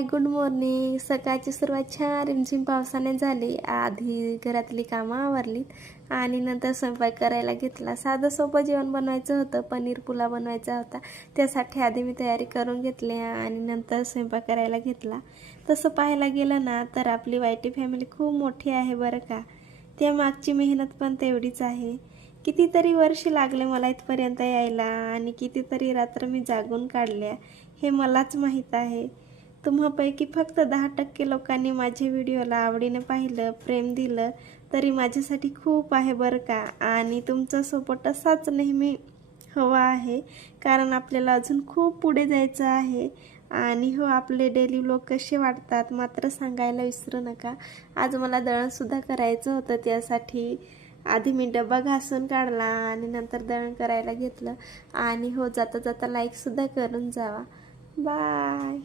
हाय, good morning. सकाळची सुरुवात छान रिमझिम पावसाने झाली। आधी घरातली कामं आवरलीत आणि नंतर स्वयंपाक करायला घेतला। साधं सोपं जेवण बनवायचं होतं, पनीर पुलाव बनवायचा होता। त्यासाठी आधी मी तयारी करून घेतली आणि नंतर स्वयंपाक करायला घेतला। तसं पाहायला गेलं ना तर आपली वायटी फॅमिली खूप मोठी आहे बरं का। त्या मागची मेहनत पण तेवढीच आहे। कितीतरी वर्ष लागले मला इथपर्यंत यायला आणि कितीतरी रात्र मी जागून काढल्या, हे मलाच माहीत आहे। तुम्हापैकी फक्त 10% लोकांनी माझे व्हिडिओला आवडीने पाहिलं, प्रेम दिलं तरी माझ्यासाठी खूप आहे बरं का। आणि तुमचा सपोर्ट असाच नेहमी हवा आहे, कारण आपल्याला अजून खूप पुढे जायचं आहे। आणि हो, आपले डेली व्लॉग कसे वाटतात मात्र सांगायला विसरू नका। आज मला दळणसुद्धा करायचं होतं, त्यासाठी आधी मी डबा घासून काढला आणि नंतर दळण करायला घेतलं। आणि हो, जाता जाता लाईकसुद्धा करून जावा। बाय।